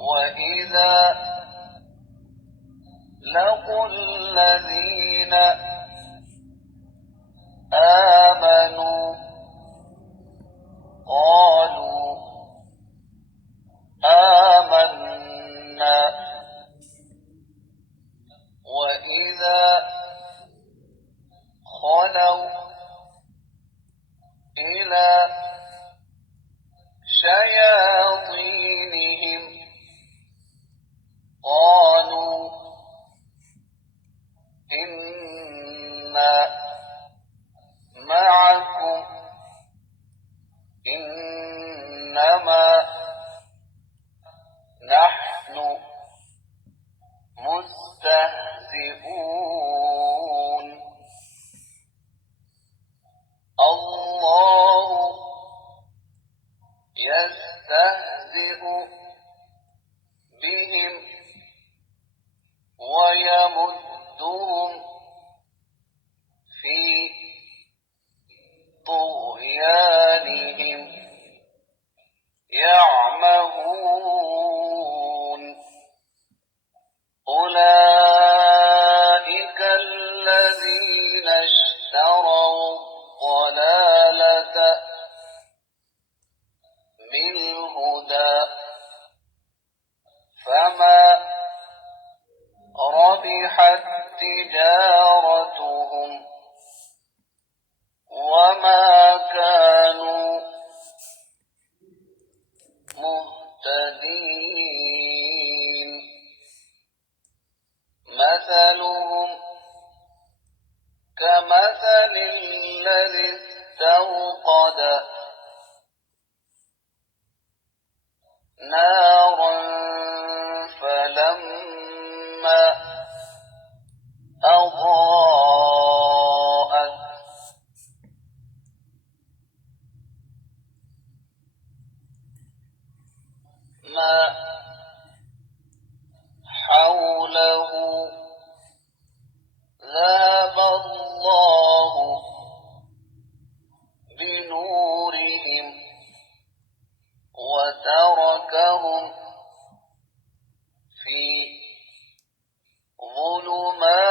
وإذا لقوا الذين آمنوا قالوا آمنا وإذا خلوا إلى شياطينهم قالوا إنا معكم إنما نحن مستهزئون الله يستهزئ بهم ويمدهم في طغيانهم يعمهون أولئك الذين اشتروا الضلالة بالهدى فما ربحت تجارتهم وما كانوا مهتدين مثلهم كمثل الذي استوقد نارا فلما أضاءت ما حوله ذهب الله بنورهم وتركهم في ظلمات